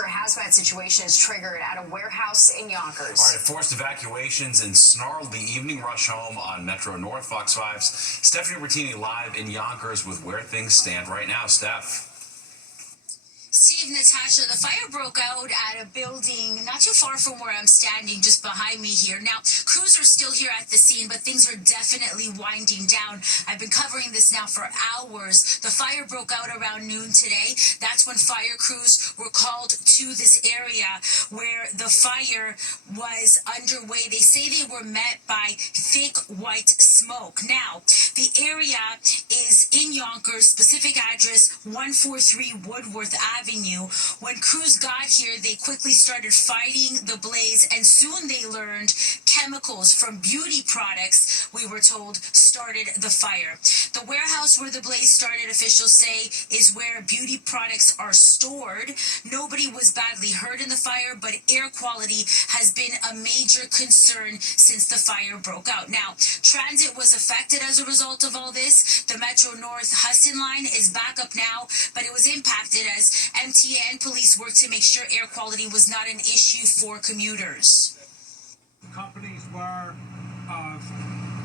after a hazmat situation is triggered at a warehouse in Yonkers. All right, forced evacuations and snarled the evening rush home on Metro North. Fox 5's Stephanie Bertini live in Yonkers with where things stand right now. Steph. Steve, Natasha, the fire broke out at a building not too far from where I'm standing, just behind me here. Now, crews are still here at the scene, but things are definitely winding down. I've been covering this now for hours. The fire broke out around noon today. That's when fire crews were called to this area where the fire was underway. They say they were met by thick white smoke. Now, the area is in Yonkers, specific address 143 Woodworth Avenue. When crews got here, they quickly started fighting the blaze, and soon they learned chemicals from beauty products, we were told, started the fire. The warehouse where the blaze started, officials say, is where beauty products are stored. Nobody was badly hurt in the fire, but air quality has been a major concern since the fire broke out. Now, transit was affected as a result of all this. The Metro North Hudson line is back up now, but it was impacted as MTA and police worked to make sure air quality was not an issue for commuters. Companies were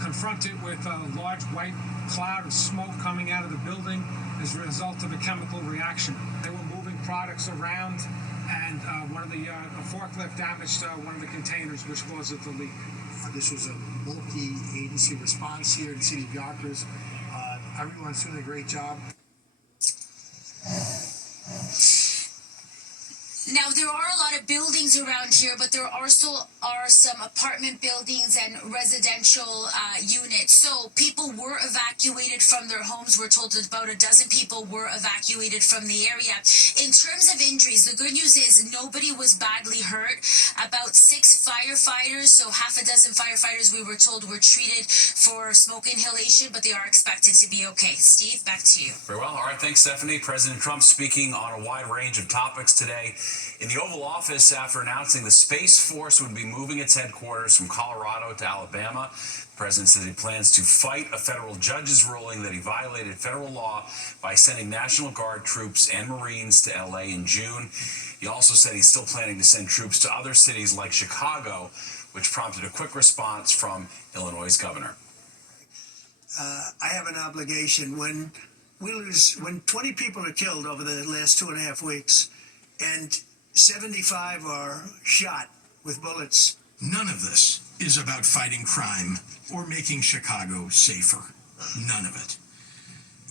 confronted with a large white cloud of smoke coming out of the building as a result of a chemical reaction. They were moving products around, and a forklift damaged one of the containers, which caused the leak. This was a multi-agency response here in the city of Yonkers. Everyone's doing a great job. Now, there are a lot of buildings around here, but there also are some apartment buildings and residential units. So people were evacuated from their homes. We're told that about a dozen people were evacuated from the area. In terms of injuries, the good news is nobody was badly hurt. About 6 firefighters, so half a dozen firefighters, we were told, were treated for smoke inhalation, but they are expected to be okay. Steve, back to you. Very well. All right, thanks, Stephanie. President Trump speaking on a wide range of topics today in the Oval Office after announcing the Space Force would be moving its headquarters from Colorado to Alabama. The president said he plans to fight a federal judge's ruling that he violated federal law by sending National Guard troops and Marines to L.A. in June. He also said he's still planning to send troops to other cities like Chicago, which prompted a quick response from Illinois' governor. I have an obligation. When 20 people are killed over the last 2.5 weeks, and 75 are shot with bullets. None of this is about fighting crime or making Chicago safer. None of it.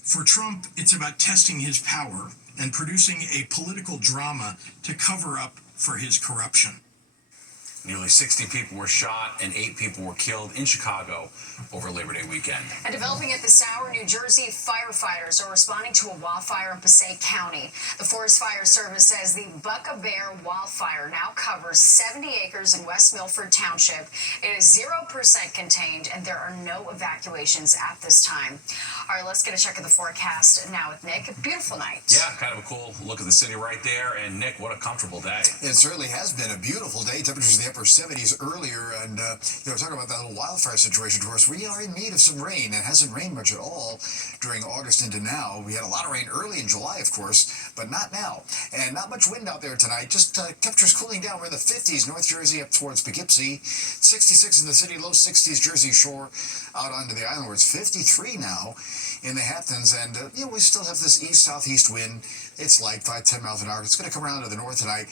For Trump, it's about testing his power and producing a political drama to cover up for his corruption. Nearly 60 people were shot and 8 people were killed in Chicago over Labor Day weekend. And developing at this hour, New Jersey firefighters are responding to a wildfire in Passaic County. The Forest Fire Service says the Buck-a-Bear wildfire now covers 70 acres in West Milford Township. It is 0% contained, and there are no evacuations at this time. All right, let's get a check of the forecast now with Nick. A beautiful night. Yeah, kind of a cool look at the city right there. And Nick, what a comfortable day. It certainly has been a beautiful day. Temperatures in the upper 70s earlier, and talking about that little wildfire situation. Of course, we are in need of some rain. It hasn't rained much at all during August into now. We had a lot of rain early in July, of course, but not now. And not much wind out there tonight. Just temperatures cooling down. We're in the 50s, North Jersey up towards Poughkeepsie. 66 in the city, low 60s, Jersey Shore out onto the island where it's 53 now in the Hamptons. And, we still have this east-southeast wind. It's like 5-10 miles an hour. It's going to come around to the north tonight.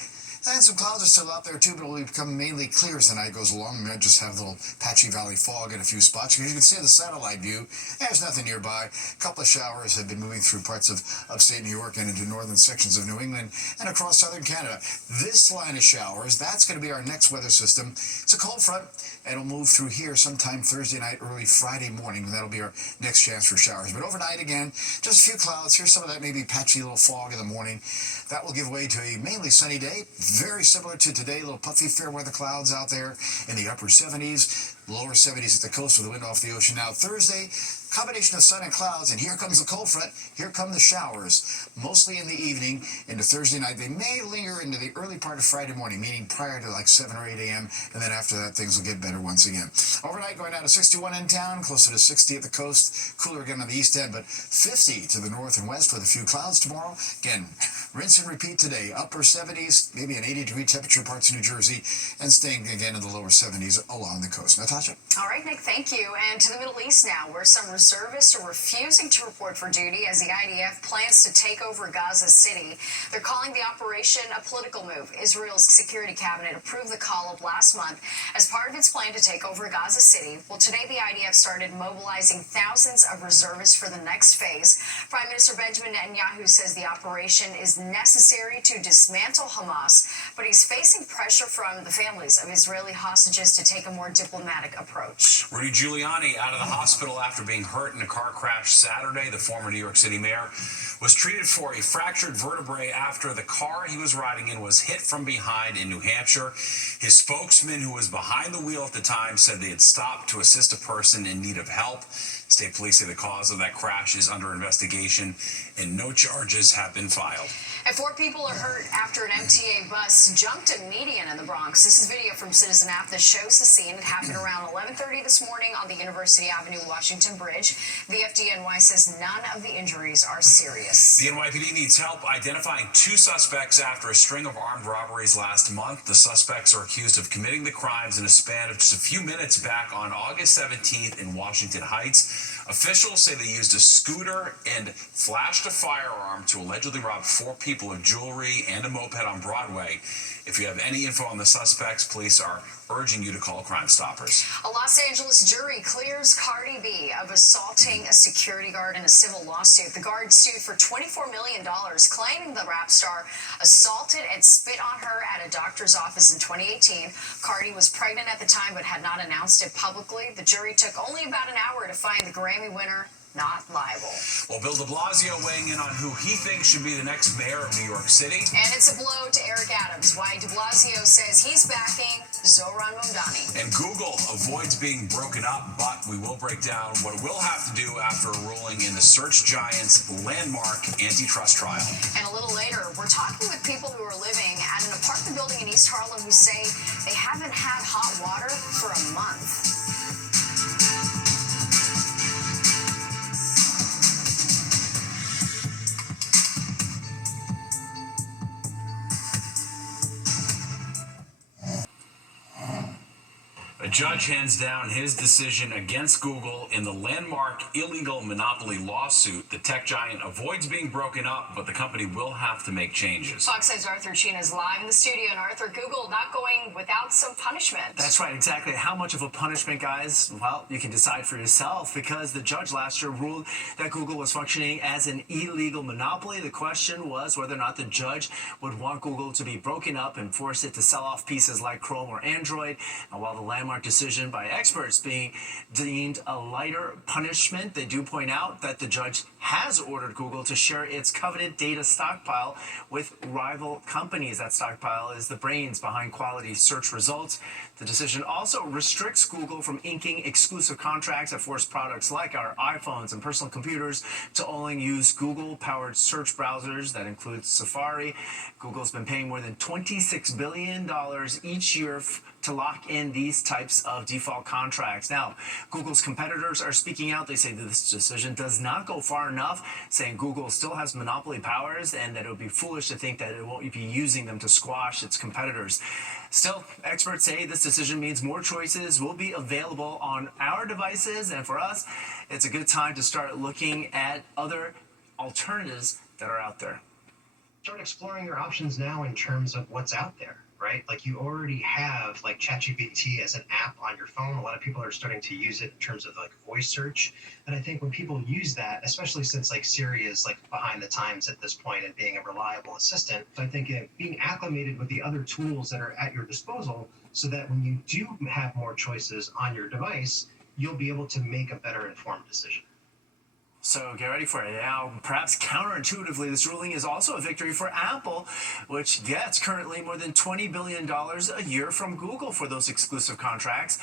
And some clouds are still out there, too, but it will become mainly clear as the night goes along. We might just have a little patchy valley fog in a few spots. As you can see in the satellite view, there's nothing nearby. A couple of showers have been moving through parts of upstate New York and into northern sections of New England and across southern Canada. This line of showers, that's going to be our next weather system. It's a cold front, and it'll move through here sometime Thursday night, early Friday morning. That'll be our next chance for showers. But overnight, again, just a few clouds. Here's some of that maybe patchy little fog in the morning. That will give way to a mainly sunny day. Very similar to today, little puffy fair weather clouds out there in the upper 70s. Lower 70s at the coast with the wind off the ocean. Now Thursday, combination of sun and clouds, and here comes the cold front. Here come the showers, mostly in the evening into Thursday night. They may linger into the early part of Friday morning, meaning prior to like 7 or 8 a.m., and then after that, things will get better once again. Overnight, going down to 61 in town, closer to 60 at the coast, cooler again on the east end, but 50 to the north and west with a few clouds tomorrow. Again, rinse and repeat today. Upper 70s, maybe an 80-degree temperature parts of New Jersey, and staying again in the lower 70s along the coast. Natasha? All right, Nick, thank you. And to the Middle East now, where some reservists are refusing to report for duty as the IDF plans to take over Gaza City. They're calling the operation a political move. Israel's security cabinet approved the call of last month as part of its plan to take over Gaza City. Well, today the IDF started mobilizing thousands of reservists for the next phase. Prime Minister Benjamin Netanyahu says the operation is necessary to dismantle Hamas, but he's facing pressure from the families of Israeli hostages to take a more diplomatic approach. Rudy Giuliani out of the hospital after being hurt in a car crash Saturday. The former New York City mayor was treated for a fractured vertebrae after the car he was riding in was hit from behind in New Hampshire. His spokesman, who was behind the wheel at the time, said they had stopped to assist a person in need of help. State police say the cause of that crash is under investigation and no charges have been filed. And 4 people are hurt after an MTA bus jumped a median in the Bronx. This is video from Citizen App that shows the scene. It happened around 11:30 this morning on the University Avenue Washington Bridge. The FDNY says none of the injuries are serious. The NYPD needs help identifying 2 suspects after a string of armed robberies last month. The suspects are accused of committing the crimes in a span of just a few minutes back on August 17th in Washington Heights. Officials say they used a scooter and flashed a firearm to allegedly rob 4 people of jewelry and a moped on Broadway. If you have any info on the suspects, police are urging you to call Crime Stoppers. A Los Angeles jury clears Cardi B of assaulting a security guard in a civil lawsuit. The guard sued for $24 million, claiming the rap star assaulted and spit on her at a doctor's office in 2018. Cardi was pregnant at the time but had not announced it publicly. The jury took only about an hour to find the Grammy winner not liable. Well, Bill de Blasio weighing in on who he thinks should be the next mayor of New York City. And it's a blow to Eric Adams. Why de Blasio says he's backing Zohran Mamdani. And Google avoids being broken up, but we will break down what it will have to do after a ruling in the search giant's landmark antitrust trial. And a little later, we're talking with people who are living at an apartment building in East Harlem who say they haven't had hot water for a month. A judge hands down his decision against Google in the landmark illegal monopoly lawsuit. The tech giant avoids being broken up, but the company will have to make changes. Fox 6's Arthur Chin is live in the studio. And Arthur, Google not going without some punishment. That's right, exactly. How much of a punishment, guys? Well, you can decide for yourself, because the judge last year ruled that Google was functioning as an illegal monopoly. The question was whether or not the judge would want Google to be broken up and force it to sell off pieces like Chrome or Android. And while the landmark decision by experts being deemed a lighter punishment, they do point out that the judge has ordered Google to share its coveted data stockpile with rival companies. That stockpile is the brains behind quality search results. The decision also restricts Google from inking exclusive contracts that force products like our iPhones and personal computers to only use Google-powered search browsers. That includes Safari. Google's been paying more than $26 billion each year to lock in these types of default contracts. Now, Google's competitors are speaking out. They say that this decision does not go far enough, saying Google still has monopoly powers and that it would be foolish to think that it won't be using them to squash its competitors. Still, experts say this decision means more choices will be available on our devices, and for us, it's a good time to start looking at other alternatives that are out there. Start exploring your options now in terms of what's out there, right? Like, you already have like ChatGPT as an app on your phone. A lot of people are starting to use it in terms of like voice search. And I think when people use that, especially since like Siri is like behind the times at this point and being a reliable assistant, I think being acclimated with the other tools that are at your disposal, so that when you do have more choices on your device, you'll be able to make a better informed decision. So get ready for it. Now, perhaps counterintuitively, this ruling is also a victory for Apple, which gets currently more than $20 billion a year from Google for those exclusive contracts.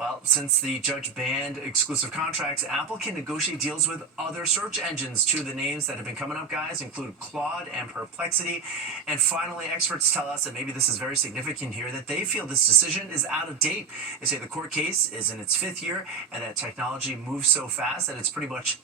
Well, since the judge banned exclusive contracts, Apple can negotiate deals with other search engines. Two of the names that have been coming up, guys, include Claude and Perplexity. And finally, experts tell us, and maybe this is very significant here, that they feel this decision is out of date. They say the court case is in its 5th year and that technology moves so fast that it's pretty much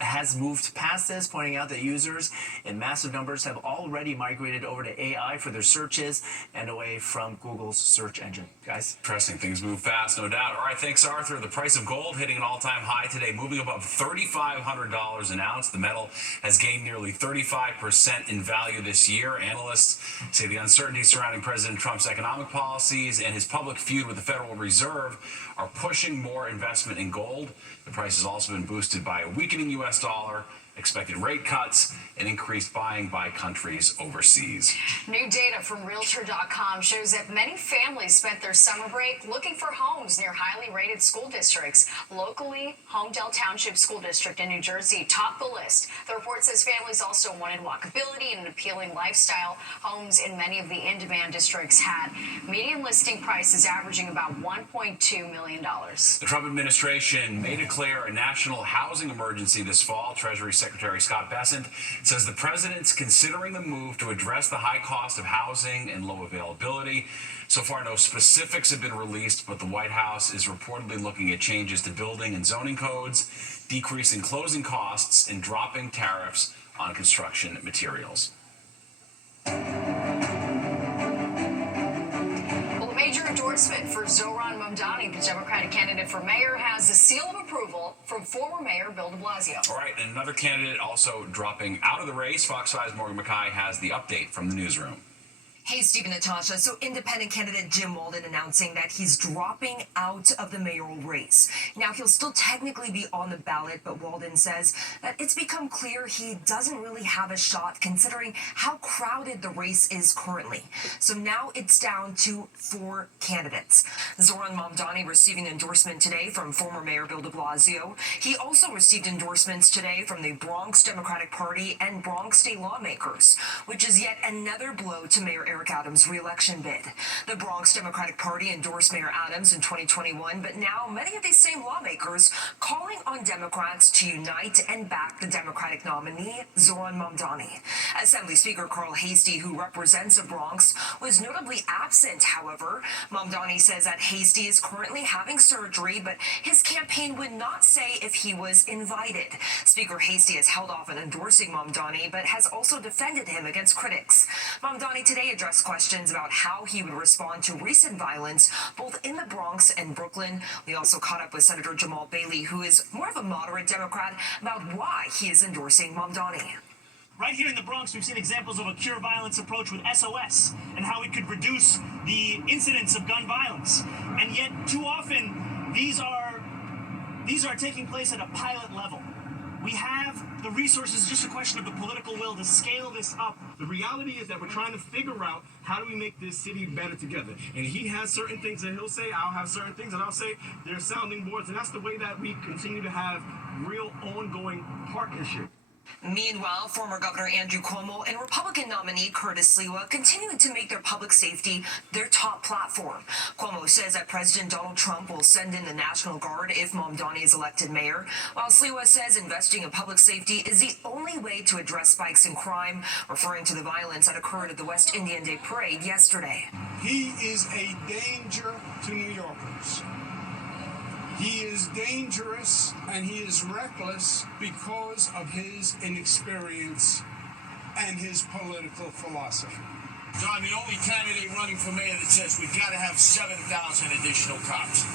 has moved past this, pointing out that users in massive numbers have already migrated over to AI for their searches and away from Google's search engine. Guys? Interesting. Things move fast, no doubt. All right, thanks, Arthur. The price of gold hitting an all-time high today, moving above $3,500 an ounce. The metal has gained nearly 35% in value this year. Analysts say the uncertainty surrounding President Trump's economic policies and his public feud with the Federal Reserve are pushing more investment in gold. The price has also been boosted by a weakening U.S. dollar, expected rate cuts, and increased buying by countries overseas. New data from Realtor.com shows that many families spent their summer break looking for homes near highly rated school districts. Locally, Homedale Township School District in New Jersey topped the list. The report says families also wanted walkability and an appealing lifestyle. Homes in many of the in-demand districts had median listing prices averaging about $1.2 million. The Trump administration may declare a national housing emergency this fall. Treasury Secretary Scott Bessent says the president's considering the move to address the high cost of housing and low availability. So far, no specifics have been released, but the White House is reportedly looking at changes to building and zoning codes, decreasing closing costs, and dropping tariffs on construction materials. Major endorsement for Zohran Mamdani, the Democratic candidate for mayor, has a seal of approval from former Mayor Bill de Blasio. All right, and another candidate also dropping out of the race. Fox 5's Morgan McKay has the update from the newsroom. Hey, Steve and Natasha. So independent candidate Jim Walden announcing that he's dropping out of the mayoral race. Now, he'll still technically be on the ballot, but Walden says that it's become clear he doesn't really have a shot considering how crowded the race is currently. So now it's down to 4 candidates. Zohran Mamdani receiving endorsement today from former Mayor Bill de Blasio. He also received endorsements today from the Bronx Democratic Party and Bronx state lawmakers, which is yet another blow to Mayor Eric Adams' re-election bid. The Bronx Democratic Party endorsed Mayor Adams in 2021, but now many of these same lawmakers calling on Democrats to unite and back the Democratic nominee, Zohran Mamdani. Assembly Speaker Carl Hastie, who represents the Bronx, was notably absent, however. Mamdani says that Hastie is currently having surgery, but his campaign would not say if he was invited. Speaker Hastie has held off on endorsing Mamdani, but has also defended him against critics. Mamdani today addressed questions about how he would respond to recent violence, both in the Bronx and Brooklyn. We also caught up with Senator Jamal Bailey, who is more of a moderate Democrat, about why he is endorsing Mamdani. Right here in the Bronx, we've seen examples of a cure violence approach with SOS and how it could reduce the incidence of gun violence. And yet, too often, these are taking place at a pilot level. We have the resources, just a question of the political will to scale this up. The reality is that we're trying to figure out how do we make this city better together. And he has certain things that he'll say, I'll have certain things that I'll say. There's sounding boards, and that's the way that we continue to have real ongoing partnership. Meanwhile, former Governor Andrew Cuomo and Republican nominee Curtis Sliwa continue to make their public safety their top platform. Cuomo says that President Donald Trump will send in the National Guard if Mamdani is elected mayor, while Sliwa says investing in public safety is the only way to address spikes in crime, referring to the violence that occurred at the West Indian Day Parade yesterday. He is a danger to New Yorkers. He is dangerous and he is reckless because of his inexperience and his political philosophy. John, the only candidate running for mayor that says we've got to have 7,000 additional cops.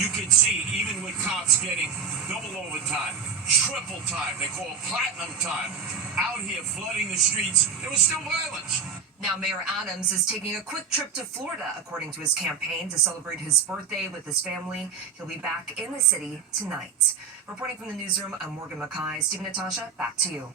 You can see, even with cops getting double overtime, triple time, they call it platinum time, out here flooding the streets, there was still violence. Now, Mayor Adams is taking a quick trip to Florida, according to his campaign, to celebrate his birthday with his family. He'll be back in the city tonight. Reporting from the newsroom, I'm Morgan McKay. Steve and Natasha, back to you.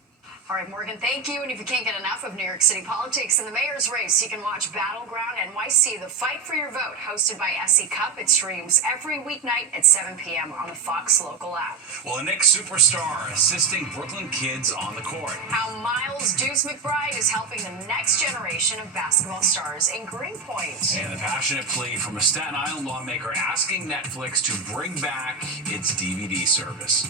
All right, Morgan, thank you. And if you can't get enough of New York City politics and the mayor's race, you can watch Battleground NYC, the Fight for Your Vote, hosted by SE Cup. It streams every weeknight at 7 p.m. on the Fox local app. Well, a Knicks superstar assisting Brooklyn kids on the court. How Miles Deuce McBride is helping the next generation of basketball stars in Greenpoint. And the passionate plea from a Staten Island lawmaker asking Netflix to bring back its DVD service.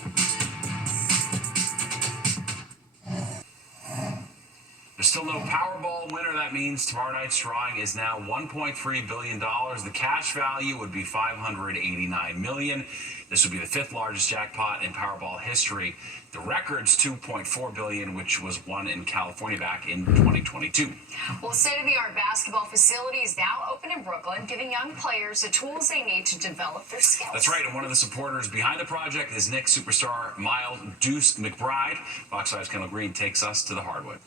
There's still no Powerball winner. That means tomorrow night's drawing is now $1.3 billion. The cash value would be $589 million. This would be the fifth largest jackpot in Powerball history. The record's $2.4 billion, which was won in California back in 2022. Well, state-of-the-art basketball facility is now open in Brooklyn, giving young players the tools they need to develop their skills. That's right, and one of the supporters behind the project is Knicks superstar Miles Deuce McBride. Fox 5's Kendall Green takes us to the hardwood.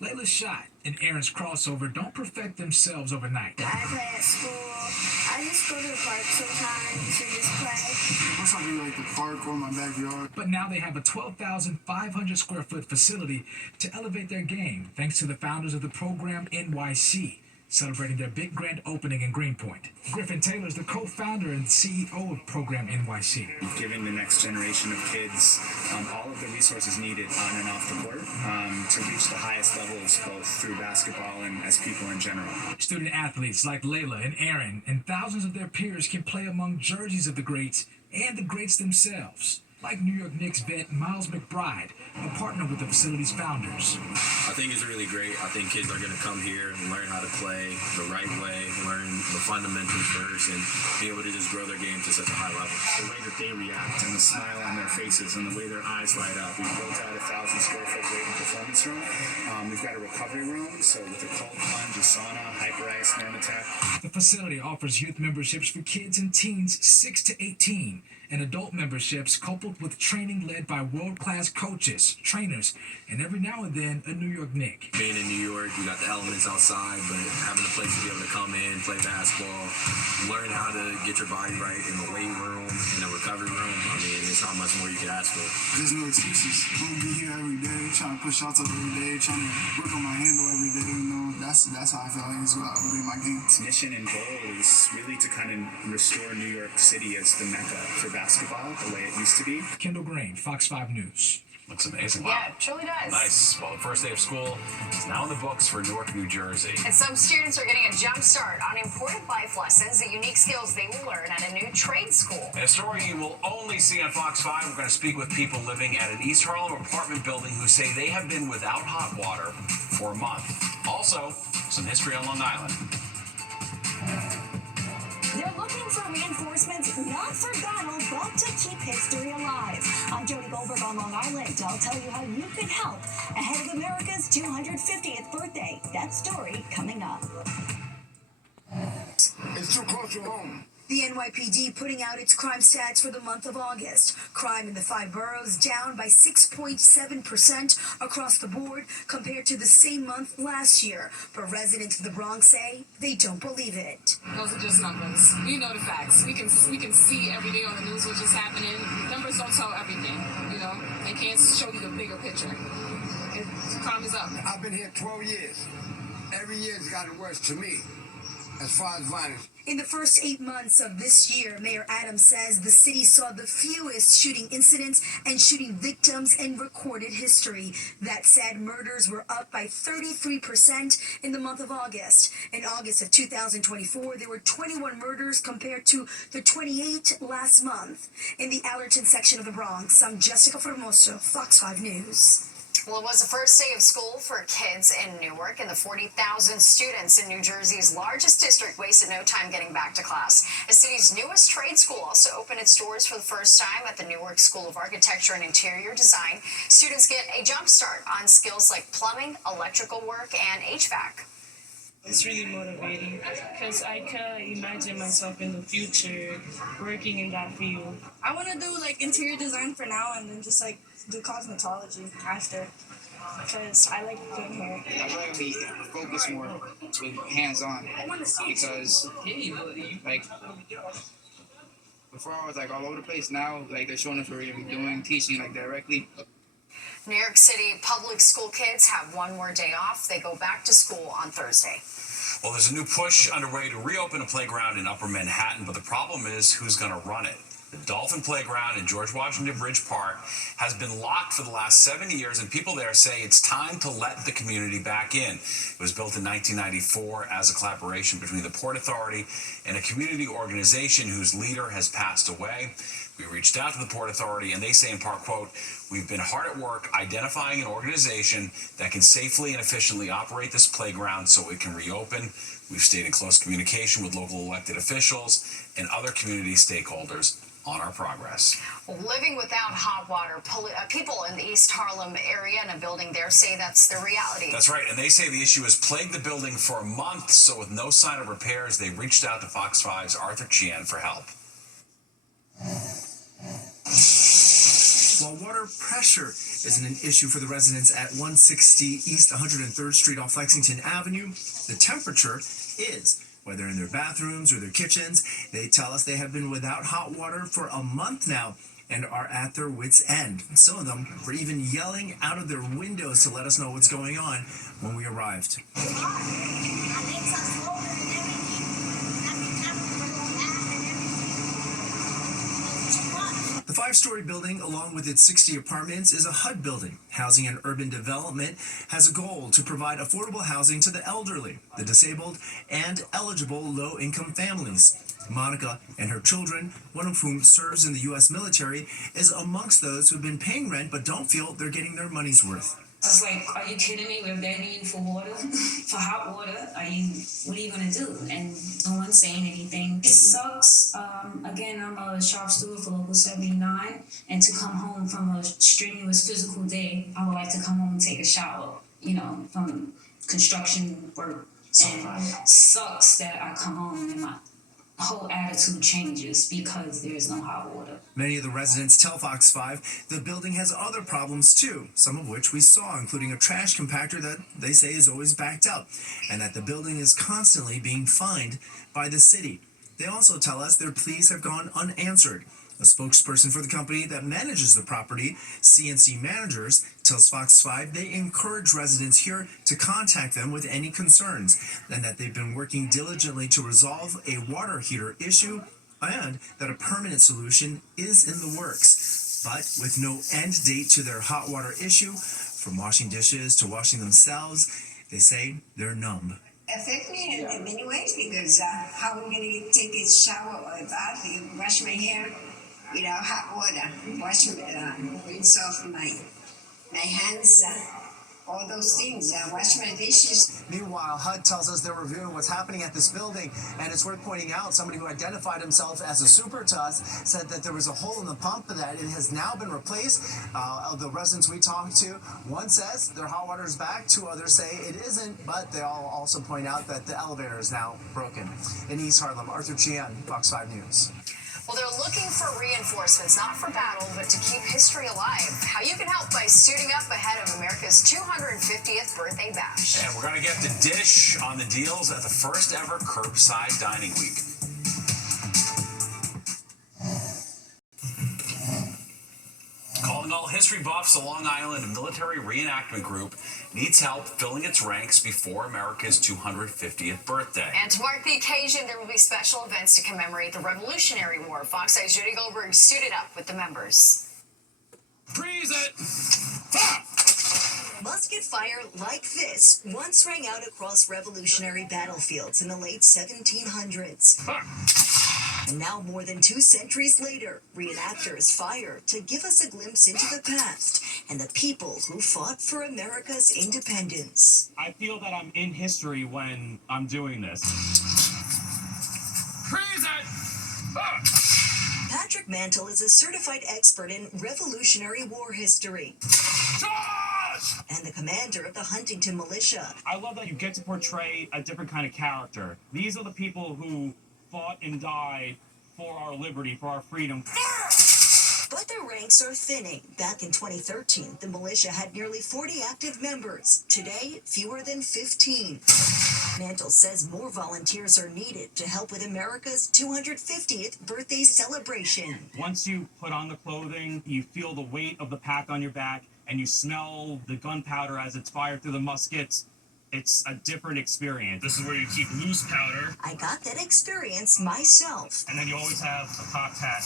Layla's shot and Aaron's crossover don't perfect themselves overnight. I play at school. I just go to the park sometimes and just play. Once I do like the park or my backyard. But now they have a 12,500 square foot facility to elevate their game, thanks to the founders of the program NYC, celebrating their big grand opening in Greenpoint. Griffin Taylor is the co-founder and CEO of Program NYC. Giving the next generation of kids all of the resources needed on and off the court to reach the highest levels, both through basketball and as people in general. Student athletes like Layla and Aaron and thousands of their peers can play among jerseys of the greats and the greats themselves. Like New York Knicks vet Miles McBride, a partner with the facility's founders. I think it's really great. I think kids are going to come here and learn how to play the right way, learn the fundamentals first, and be able to just grow their game to such a high level. The way that they react and the smile on their faces and the way their eyes light up. We've built out a 1,000 square foot weight and performance room. We've got a recovery room, so with a cold plunge, a sauna, hyper ice, Thermatech. The facility offers youth memberships for kids and teens 6 to 18, and adult memberships coupled with training led by world-class coaches, trainers, and every now and then a New York Knick. Being in New York, you got the elements outside, but having a place to be able to come in, play basketball, learn how to get your body right in the weight room, in the recovery room, I mean, it's not much more you can ask for. There's no excuses. I'm gonna be here every day, trying to push shots up every day, trying to work on my handle every day, you know. That's how I feel like it's about doing my game. Mission and goal is really to kind of restore New York City as the mecca for basketball, the way it used to be. Kendall Green, Fox 5 News. Looks amazing. Wow. Yeah, it truly does. Nice. Well, the first day of school is now in the books for Newark, New Jersey. And some students are getting a jump start on important life lessons, the unique skills they will learn at a new trade school. A story you will only see on Fox 5. We're going to speak with people living at an East Harlem apartment building who say they have been without hot water for a month. Also, some history on Long Island. They're looking for reinforcements, not for battle, but to keep history alive. I'm Jody Goldberg on Long Island. I'll tell you how you can help ahead of America's 250th birthday. That story coming up. It's too close to home. The NYPD putting out its crime stats for the month of August. Crime in the 5 boroughs down by 6.7% across the board compared to the same month last year. But residents of the Bronx say they don't believe it. Those are just numbers. We know the facts. We can see every day on the news what's just happening. Numbers don't tell everything, you know. They can't show you the bigger picture. Crime is up. I've been here 12 years. Every year it's gotten worse to me as far as violence. In the first 8 months of this year, Mayor Adams says the city saw the fewest shooting incidents and shooting victims in recorded history. That said, murders were up by 33% in the month of August. In August of 2024, there were 21 murders compared to the 28 last month. In the Allerton section of the Bronx, I'm Jessica Formoso, Fox 5 News. Well, it was the first day of school for kids in Newark, and the 40,000 students in New Jersey's largest district wasted no time getting back to class. The city's newest trade school also opened its doors for the first time at the Newark School of Architecture and Interior Design. Students get a jump start on skills like plumbing, electrical work, and HVAC. It's really motivating because I can imagine myself in the future working in that field. I want to do like interior design for now and then just like do cosmetology after because I like doing hair. I'd rather be focused more with hands-on because like Before I was like all over the place. Now like they're showing us what we're gonna be doing, teaching like directly. New York City public school kids have one more day off. They go back to school on Thursday. Well, there's a new push underway to reopen a playground in Upper Manhattan, but the problem is who's going to run it. The Dolphin Playground in George Washington Bridge Park has been locked for the last 70 years, and people there say it's time to let the community back in. It was built in 1994 as a collaboration between the Port Authority and a community organization whose leader has passed away. We reached out to the Port Authority, and they say in part, quote, "We've been hard at work identifying an organization that can safely and efficiently operate this playground so it can reopen. We've stayed in close communication with local elected officials and other community stakeholders on our progress." Living without hot water, people in the East Harlem area in a building there say that's the reality. That's right, and they say the issue has plagued the building for a month, so with no sign of repairs, they reached out to Fox 5's Arthur Chian for help. While water pressure isn't an issue for the residents at 160 East 103rd Street off Lexington Avenue, the temperature is. Whether in their bathrooms or their kitchens, they tell us they have been without hot water for a month now and are at their wits' end. Some of them were even yelling out of their windows to let us know what's going on when we arrived. The 5-story building, along with its 60 apartments, is a HUD building. Housing and Urban Development has a goal to provide affordable housing to the elderly, the disabled, and eligible low-income families. Monica and her children, one of whom serves in the U.S. military, is amongst those who've been paying rent but don't feel they're getting their money's worth. It's like, are you kidding me? We're begging you for water, for hot water. What are you gonna do? And no one's saying anything. It sucks. Again, I'm a shop steward for Local 79, and to come home from a strenuous physical day, I would like to come home and take a shower, from construction work. And it sucks that I come home and my whole attitude changes because there's no hot water. Many of the residents tell Fox 5 the building has other problems too, some of which we saw, including a trash compactor that they say is always backed up, and that the building is constantly being fined by the city. They also tell us their pleas have gone unanswered. A spokesperson for the company that manages the property, CNC Managers, tells Fox 5 they encourage residents here to contact them with any concerns, and that they've been working diligently to resolve a water heater issue, and that a permanent solution is in the works. But with no end date to their hot water issue, from washing dishes to washing themselves, they say they're numb. Affect me in many ways because how am I going to take a shower or a bath, wash my hair, hot water, rinse off my hands, all those things, wash my dishes. Meanwhile, HUD tells us they're reviewing what's happening at this building, and it's worth pointing out somebody who identified himself as a super to us said that there was a hole in the pump, that it has now been replaced. Of the residents we talked to, one says their hot water is back, 2 others say it isn't, but they all also point out that the elevator is now broken. In East Harlem, Arthur Chian, Fox 5 News. Well, they're looking for reinforcements, not for battle, but to keep history alive. How you can help by suiting up ahead of America's 250th birthday bash. And we're going to get the dish on the deals at the first ever Curbside Dining Week. Calling all history buffs, the Long Island Military Reenactment Group needs help filling its ranks before America's 250th birthday. And to mark the occasion, there will be special events to commemorate the Revolutionary War. Fox 8's Judy Goldberg suited up with the members. Freeze it! Musket fire like this once rang out across revolutionary battlefields in the late 1700s. And now, more than 2 centuries later, reenactors fire to give us a glimpse into the past and the people who fought for America's independence. I feel that I'm in history when I'm doing this. Freeze it! Patrick Mantle is a certified expert in Revolutionary War history. And the commander of the Huntington Militia. I love that you get to portray a different kind of character. These are the people who fought and died for our liberty, for our freedom. But their ranks are thinning. Back in 2013, the militia had nearly 40 active members. Today, fewer than 15. Mantle says more volunteers are needed to help with America's 250th birthday celebration. Once you put on the clothing, you feel the weight of the pack on your back, and you smell the gunpowder as it's fired through the muskets. It's a different experience. This is where you keep loose powder. I got that experience myself. And then you always have a cocked hat,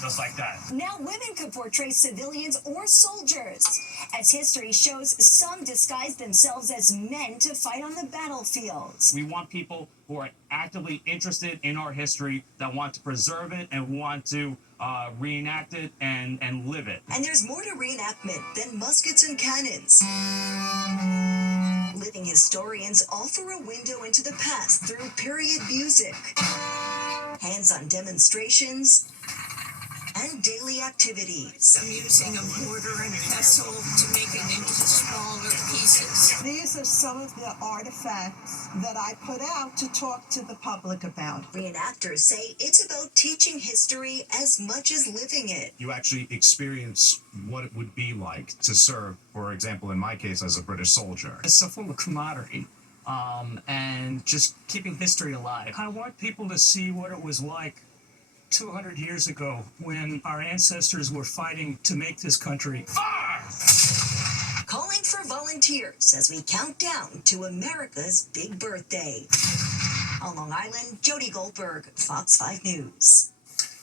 just like that. Now women could portray civilians or soldiers. As history shows, some disguise themselves as men to fight on the battlefields. We want people who are actively interested in our history, that want to preserve it and want to reenact it and live it. And there's more to reenactment than muskets and cannons. Living historians offer a window into the past through period music, hands-on demonstrations, and daily activities. I'm using a mortar and pestle to make it into smaller pieces. These are some of the artifacts that I put out to talk to the public about. Reenactors say it's about teaching history as much as living it. You actually experience what it would be like to serve, for example, in my case, as a British soldier. It's a form of camaraderie and just keeping history alive. I want people to see what it was like 200 years ago when our ancestors were fighting to make this country. Calling for volunteers as we count down to America's big birthday. On Long Island, Jody Goldberg, Fox 5 News.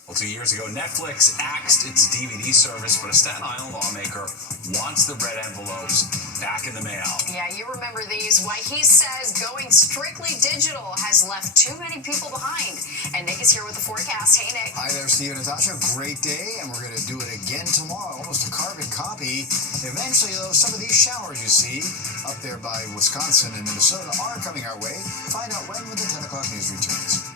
Well, 2 years ago, Netflix axed its DVD service, but a Staten Island lawmaker wants the red envelopes back in the mail. Yeah, you remember these. Why he says going strictly digital has left too many people behind. And Nick is here with the forecast. Hey, Nick. Hi there, Steve and Natasha. Great day, and we're going to do it again tomorrow. Almost a carbon copy. Eventually, though, some of these showers you see up there by Wisconsin and Minnesota are coming our way. Find out when the 10 o'clock news returns.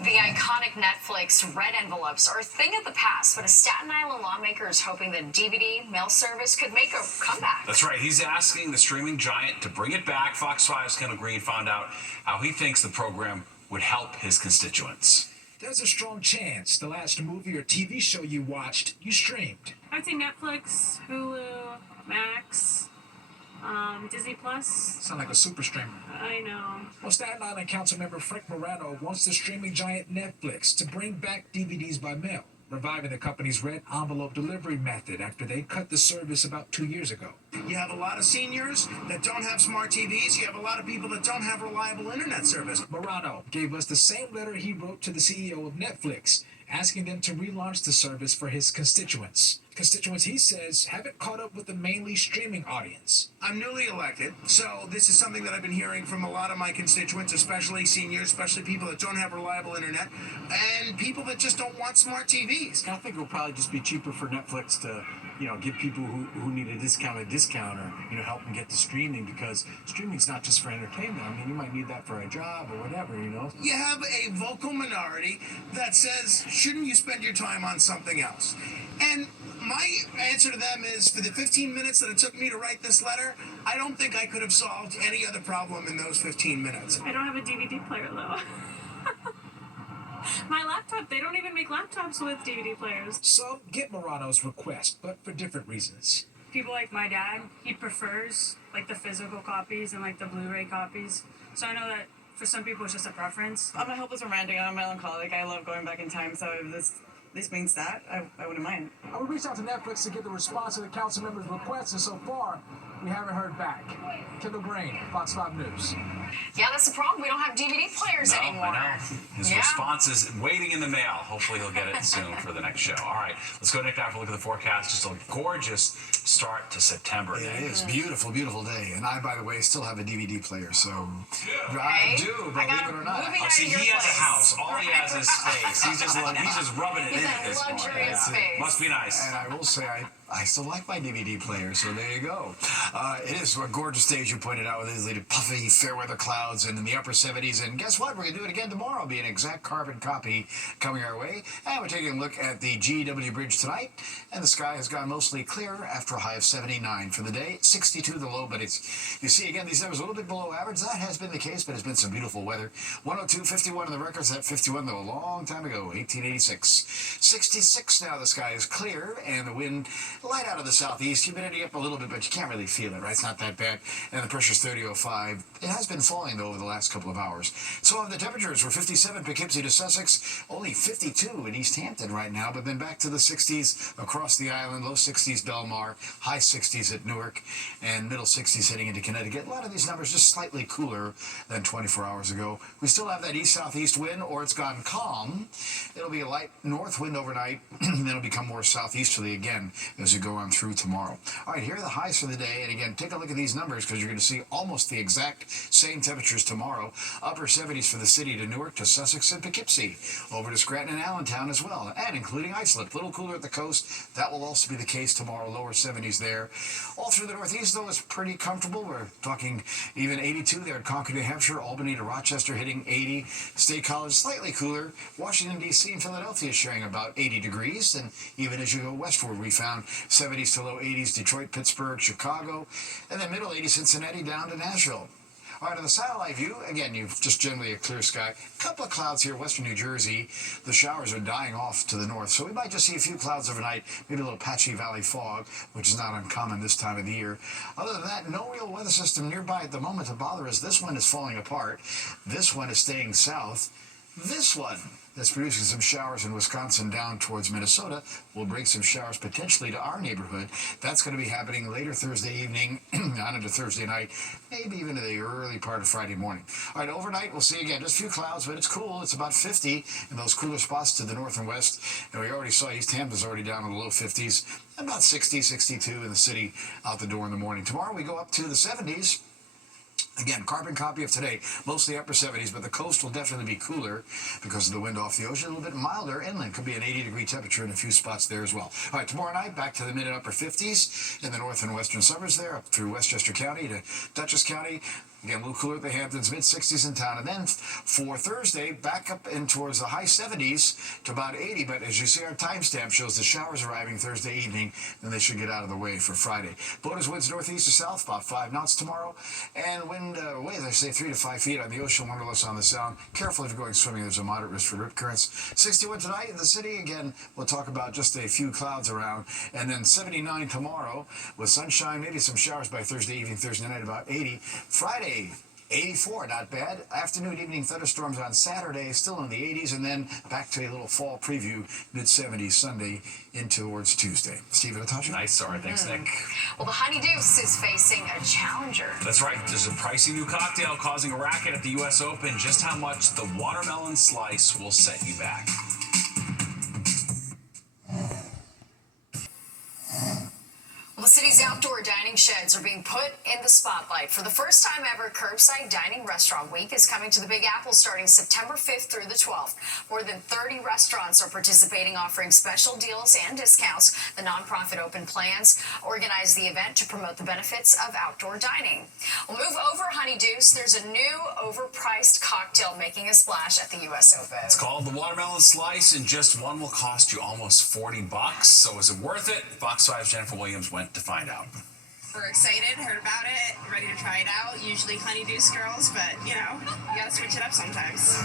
The iconic Netflix red envelopes are a thing of the past, but a Staten Island lawmaker is hoping the DVD mail service could make a comeback. That's right. He's asking the streaming giant to bring it back. Fox 5's Kendall Green found out how he thinks the program would help his constituents. There's a strong chance the last movie or TV show you watched, you streamed. I'd say Netflix, Hulu, Max, Disney Plus. Sound like a super streamer. I know. Well, Staten Island Councilmember Frank Morano wants the streaming giant Netflix to bring back DVDs by mail, reviving the company's red envelope delivery method after they cut the service about 2 years ago. You have a lot of seniors that don't have smart TVs. You have a lot of people that don't have reliable internet service. Morano gave us the same letter he wrote to the CEO of Netflix, asking them to relaunch the service for his constituents. Constituents, he says, haven't caught up with the mainly streaming audience. I'm newly elected, so this is something that I've been hearing from a lot of my constituents, especially seniors, especially people that don't have reliable internet, and people that just don't want smart TVs. I think it'll probably just be cheaper for Netflix to, give people who need a discount or, help them get to streaming, because streaming's not just for entertainment. I mean, you might need that for a job or whatever, You have a vocal minority that says, shouldn't you spend your time on something else? And my answer to them is, for the 15 minutes that it took me to write this letter, I don't think I could have solved any other problem in those 15 minutes. I don't have a DVD player, though. My laptop, they don't even make laptops with DVD players. So, get Morano's request, but for different reasons. People like my dad, he prefers, the physical copies and, the Blu-ray copies. So I know that for some people it's just a preference. I'm a hopeless romantic, I'm melancholic. I love going back in time, so if this means that, I wouldn't mind. I would reach out to Netflix to get the response to the council members' requests, and so far, we haven't heard back. Kendall Green, Fox 5 News. Yeah, that's the problem. We don't have DVD players anymore. I know. His response is waiting in the mail. Hopefully he'll get it soon for the next show. All right, let's go, Nick, now for a look at the forecast. Just a gorgeous start to September. It is. Beautiful, beautiful day. And I, by the way, still have a DVD player, so... I do, believe it or not. Oh, see, he has a house. All he has is space. He's just rubbing it in at this point. Luxurious space. Must be nice. And I will say, I still like my DVD player, so there you go. It is a gorgeous day, as you pointed out, with these puffy, fair weather clouds and in the upper 70s. And guess what? We're going to do it again tomorrow. It'll be an exact carbon copy coming our way. And we're taking a look at the GW Bridge tonight. And the sky has gone mostly clear after a high of 79 for the day. 62 the low, but it's, you see, again, these numbers a little bit below average. That has been the case, but it's been some beautiful weather. 102, 51 in the records. That 51, though, a long time ago, 1886. 66 now, the sky is clear, and the wind light out of the southeast. Humidity up a little bit, but you can't really feel it, right? It's not that bad. And the pressure's 30.05. It has been falling, though, over the last couple of hours. So the temperatures were 57 Poughkeepsie to Sussex, only 52 in East Hampton right now, but then back to the 60s across the island, low 60s Belmar, high 60s at Newark, and middle 60s heading into Connecticut. A lot of these numbers just slightly cooler than 24 hours ago. We still have that east-southeast wind, or it's gone calm. It'll be a light north wind overnight, and then it'll become more southeasterly again as we go on through tomorrow. All right, here are the highs for the day, and again, take a look at these numbers because you're going to see almost the exact same temperatures tomorrow. Upper 70s for the city to Newark to Sussex and Poughkeepsie, over to Scranton and Allentown as well, and including Islip. A little cooler at the coast. That will also be the case tomorrow, lower 70s there. All through the Northeast, though, is pretty comfortable. We're talking even 82 there at Concord, New Hampshire, Albany to Rochester hitting 80. State College slightly cooler. Washington, D.C. and Philadelphia sharing about 80 degrees, and even as you go westward, we found 70s to low 80s, Detroit, Pittsburgh, Chicago, and then middle 80s, Cincinnati down to Nashville. All right, on the satellite view, again, you've just generally a clear sky. A couple of clouds here, western New Jersey. The showers are dying off to the north, so we might just see a few clouds overnight, maybe a little patchy valley fog, which is not uncommon this time of the year. Other than that, no real weather system nearby at the moment to bother us. This one is falling apart. This one is staying south. This one that's producing some showers in Wisconsin down towards Minnesota will bring some showers potentially to our neighborhood. That's going to be happening later Thursday evening, on into Thursday night, maybe even to the early part of Friday morning. All right, overnight we'll see again just a few clouds, but it's cool. It's about 50 in those cooler spots to the north and west. And we already saw East Hampton's already down in the low 50s, about 60, 62 in the city out the door in the morning. Tomorrow we go up to the 70s. Again, carbon copy of today, mostly upper 70s, but the coast will definitely be cooler because of the wind off the ocean. A little bit milder inland. Could be an 80-degree temperature in a few spots there as well. All right, tomorrow night, back to the mid and upper 50s in the north and western suburbs there, up through Westchester County to Dutchess County. Again, a little cooler at the Hamptons, mid-60s in town. And then for Thursday, back up in towards the high 70s to about 80. But as you see, our timestamp shows the showers arriving Thursday evening, then they should get out of the way for Friday. Bodas winds northeast to south, about 5 knots tomorrow. And wind waves, I say 3 to 5 feet on the ocean, wonderless on the sound. Careful if you're going swimming, there's a moderate risk for rip currents. 61 tonight in the city. Again, we'll talk about just a few clouds around. And then 79 tomorrow with sunshine, maybe some showers by Thursday evening, Thursday night, about 80. Friday, 84, not bad. Afternoon, evening thunderstorms on Saturday, still in the 80s, and then back to a little fall preview, mid-70s Sunday into towards Tuesday. Steve and Natasha? Nice, sorry. Thanks, Nick. Well, the Honeydeuce is facing a challenger. That's right. There's a pricey new cocktail causing a racket at the U.S. Open. Just how much the watermelon slice will set you back. Well, the city's outdoor dining sheds are being put in the spotlight. For the first time ever, Curbside Dining Restaurant Week is coming to the Big Apple starting September 5th through the 12th. More than 30 restaurants are participating, offering special deals and discounts. The nonprofit Open Plans organized the event to promote the benefits of outdoor dining. We'll move over Honeydeuce. There's a new overpriced cocktail making a splash at the U.S. Open. It's called the Watermelon Slice, and just one will cost you almost $40. So is it worth it? Fox 5's Jennifer Williams went to find out. We're excited, heard about it, ready to try it out. Usually Honeydeuce girls, but you know, you gotta switch it up sometimes.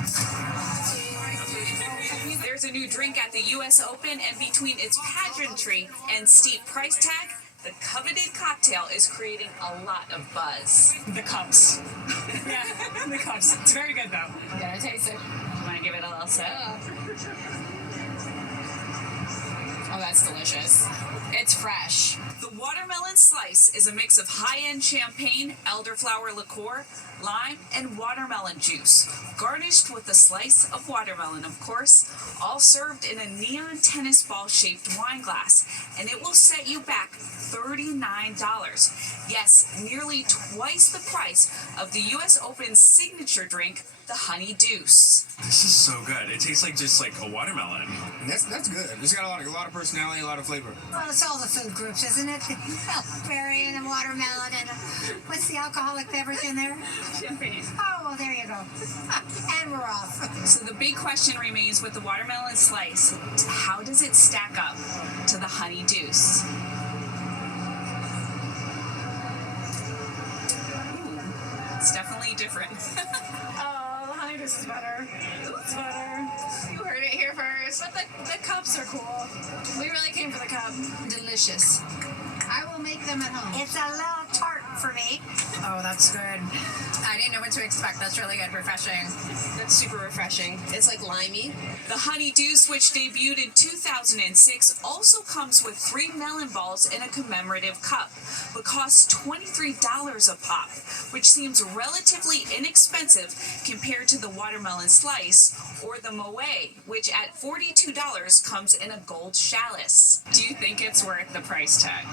There's a new drink at the U.S. Open, and between its pageantry and steep price tag, the coveted cocktail is creating a lot of buzz. The cups. Yeah, the cups. It's very good though. You gotta taste it. You wanna give it a little sip? Oh, that's delicious. It's fresh. The Watermelon Slice is a mix of high-end champagne, elderflower liqueur, lime, and watermelon juice, garnished with a slice of watermelon, of course, all served in a neon tennis ball-shaped wine glass, and it will set you back $39. Yes, nearly twice the price of the U.S. Open's signature drink, the Honey Deuce. This is so good. It tastes like just like a watermelon. That's good. It's got a lot of personality, a lot of flavor. Well, it's all the food groups, isn't it? Berry and a watermelon and what's the alcoholic beverage in there? Champagne. Oh, well, there you go. And we're off. So the big question remains with the watermelon slice, how does it stack up to the Honey Deuce? It's definitely different. Oh, the honey juice is better. It's better. You heard it here first. But the cups are cool. We really came for the cup. Delicious. I will make them at home. It's a little tart for me. Oh, that's good. I didn't know what to expect. That's really good. Refreshing. That's super refreshing. It's like limey. The Honey Deuce, which debuted in 2006, also comes with 3 melon balls in a commemorative cup, but costs $23 a pop, which seems relatively inexpensive compared to the watermelon slice or the Moe, which at $42 comes in a gold chalice. Do you think it's worth the price tag?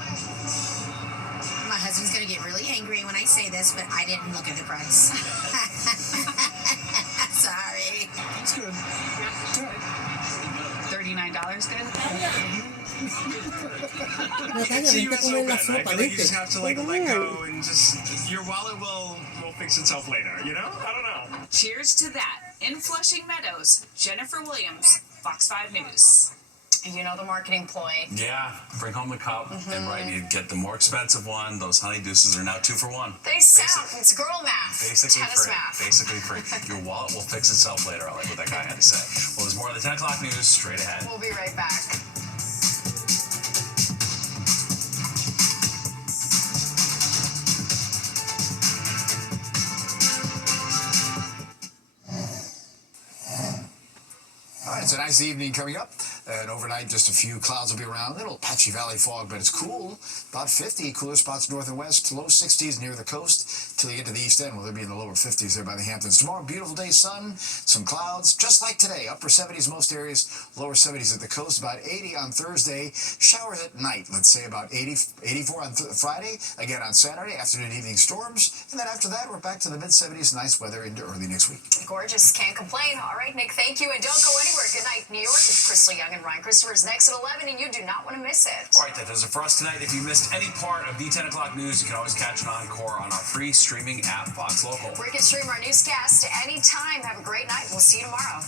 My husband's going to get really angry when I say this, but I didn't look at the price. Sorry. That's good. $39 good? See, you so good. I feel like you just have to like let go and just your wallet will fix itself later. You know? I don't know. Cheers to that. In Flushing Meadows, Jennifer Williams, Fox 5 News. You know the marketing ploy. Yeah, bring home the cup, and right, you get the more expensive one. Those Honey Deuces are now 2 for 1. They sound, it's girl math. Basically tennis free. math. Basically free. Your wallet will fix itself later. I like what that guy had to say. Well, there's more of the 10 o'clock news straight ahead. We'll be right back. All right, it's a nice evening coming up. And overnight, just a few clouds will be around. Little patchy valley fog, but it's cool. About 50. Cooler spots north and west. Low 60s near the coast till you get to the east end. Well, they'll be in the lower 50s there by the Hamptons. Tomorrow, beautiful day, sun, some clouds, just like today. Upper 70s most areas, lower 70s at the coast. About 80 on Thursday. Showers at night. Let's say about 84 on Friday. Again on Saturday, afternoon, evening storms. And then after that, we're back to the mid-70s. Nice weather into early next week. Gorgeous. Can't complain. All right, Nick, thank you. And don't go anywhere. Good night, New York. It's Crystal Young and Ryan Christopher's next at 11, and you do not want to miss it. All right, that does it for us tonight. If you missed any part of the 10 o'clock news, you can always catch an encore on our free streaming app, Fox Local. We can stream our newscast anytime. Have a great night. We'll see you tomorrow.